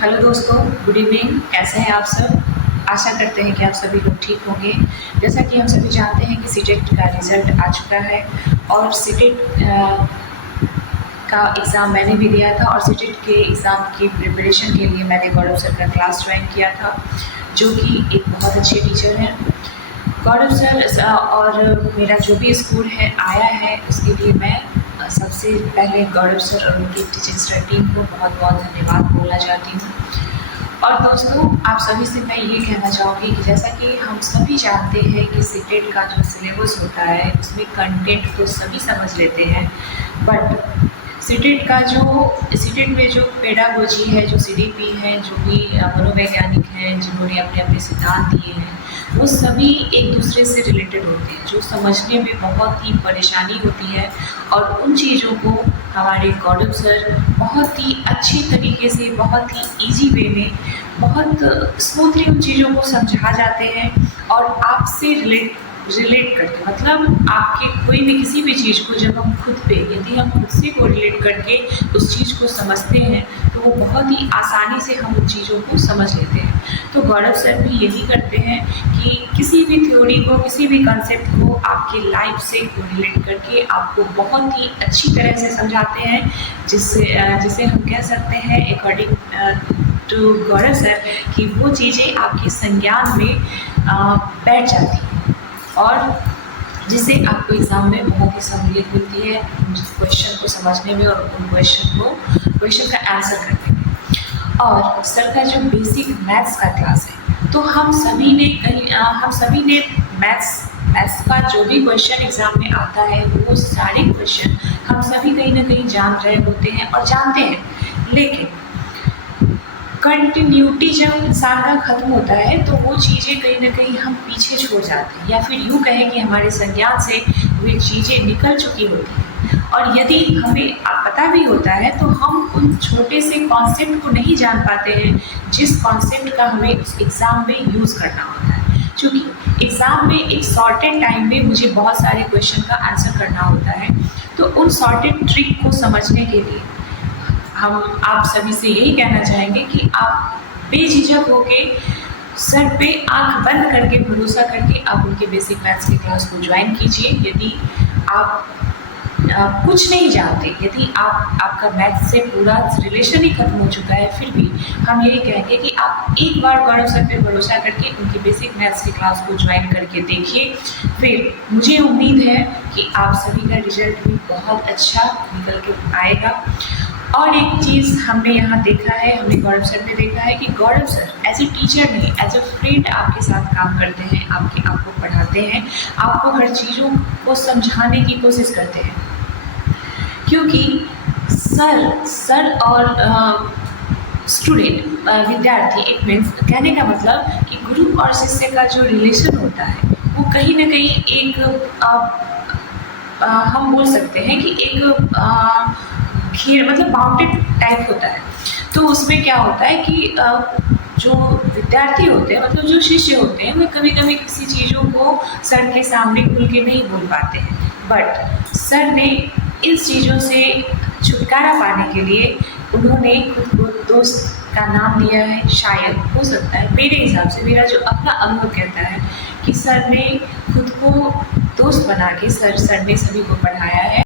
Hello दोस्तों, good evening. कैसे हैं आप सब? आशा करते हैं कि आप सभी लोग ठीक होंगे। जैसा कि हम सभी जानते हैं कि सीटेट का रिज़ल्ट आ चुका है और सीटेट का एग्ज़ाम मैंने भी दिया था और सीटेट के एग्ज़ाम की प्रिपरेशन के लिए मैंने गौरव सर का क्लास ज्वाइन किया था, जो कि एक बहुत अच्छे टीचर हैं। गौरव सर और मेरा जो भी स्कूल है आया है, उसके लिए मैं सबसे पहले गौरव सर और उनकी टीचिंग स्टाफ टीम को बहुत बहुत धन्यवाद बोलना चाहती हूँ। और दोस्तों, आप सभी से मैं ये कहना चाहूँगी कि जैसा कि हम सभी जानते हैं कि सीटेट का जो सिलेबस होता है उसमें कंटेंट तो सभी समझ लेते हैं, बट सीटेट में जो पेडागोजी है, जो सीडीपी है, जो भी मनोवैज्ञानिक हैं जिन्होंने अपने अपने सिद्धांत दिए हैं, वो सभी एक दूसरे से रिलेटेड होते हैं, जो समझने में बहुत ही परेशानी होती है। और उन चीज़ों को हमारे गौरव सर बहुत ही अच्छे तरीके से, बहुत ही ईजी वे में, बहुत स्मूथली उन चीज़ों को समझा जाते हैं और आपसे रिलेट करके, मतलब आपके कोई भी किसी भी चीज़ को जब हम यदि हम खुद से कोरिलेट करके उस चीज़ को समझते हैं तो वो बहुत ही आसानी से हम उन चीज़ों को समझ लेते हैं। तो गौरव सर भी यही करते हैं कि किसी भी थ्योरी को, किसी भी कॉन्सेप्ट को आपकी लाइफ से कोरिलेट करके आपको बहुत ही अच्छी तरह से समझाते हैं, जिसे हम कह सकते हैं अकॉर्डिंग टू गौरव सर कि वो चीज़ें आपके संज्ञान में बैठ जाती हैं और जिससे आपको एग्ज़ाम में बहुत ही सहूलियत मिलती है क्वेश्चन को समझने में और उन क्वेश्चन का आंसर करने में। और सर का जो बेसिक मैथ्स का क्लास है, तो हम सभी ने मैथ्स का जो भी क्वेश्चन एग्ज़ाम में आता है वो सारे क्वेश्चन हम सभी कहीं ना कहीं जान रहे होते हैं और जानते हैं, लेकिन कंटिन्यूटी जब इंसान का ख़त्म होता है तो वो चीज़ें कहीं ना कहीं हम पीछे छोड़ जाते हैं, या फिर यूँ कहें कि हमारे संज्ञान से वे चीज़ें निकल चुकी होती हैं। और यदि हमें पता भी होता है तो हम उन छोटे से कॉन्सेप्ट को नहीं जान पाते हैं जिस कॉन्सेप्ट का हमें उस एग्ज़ाम में यूज़ करना होता है। क्योंकि एग्ज़ाम में एक शॉर्टेड टाइम में मुझे बहुत सारे क्वेश्चन का आंसर करना होता है, तो उन शॉर्टेड ट्रिक को समझने के लिए हम आप सभी से यही कहना चाहेंगे कि आप बेझिझक होके सर पे आंख बंद करके, भरोसा करके आप उनके बेसिक मैथ्स की क्लास को ज्वाइन कीजिए। यदि आप कुछ नहीं जानते, यदि आपका मैथ्स से पूरा रिलेशन ही खत्म हो चुका है, फिर भी हम यही कहेंगे कि आप एक बार गौरव सर पे भरोसा करके उनकी बेसिक मैथ्स की क्लास को ज्वाइन करके देखिए। फिर मुझे उम्मीद है कि आप सभी का रिजल्ट भी बहुत अच्छा निकल के आएगा। और एक चीज़ हमने यहाँ देखा है, हमने गौरव सर में देखा है कि गौरव सर एज ए टीचर नहीं, एज ए फ्रेंड आपके साथ काम करते हैं, आपको पढ़ाते हैं, आपको हर चीज़ों को समझाने की कोशिश करते हैं। क्योंकि सर और स्टूडेंट, विद्यार्थी, इट मीन्स कहने का मतलब कि गुरु और शिष्य का जो रिलेशन होता है वो कहीं ना कहीं एक हम बोल सकते हैं कि एक घेर, मतलब बाउंडेड टाइप होता है। तो उसमें क्या होता है कि जो विद्यार्थी होते हैं, मतलब जो शिष्य होते हैं, वो कभी कभी किसी चीज़ों को सर के सामने खुल के नहीं बोल पाते हैं, बट सर ने इन चीज़ों से छुटकारा पाने के लिए उन्होंने खुद को दोस्त का नाम दिया है। शायद हो सकता है, मेरे हिसाब से, मेरा जो अपना अनुभव कहता है कि सर ने खुद को दोस्त बना के सर ने सभी को पढ़ाया है।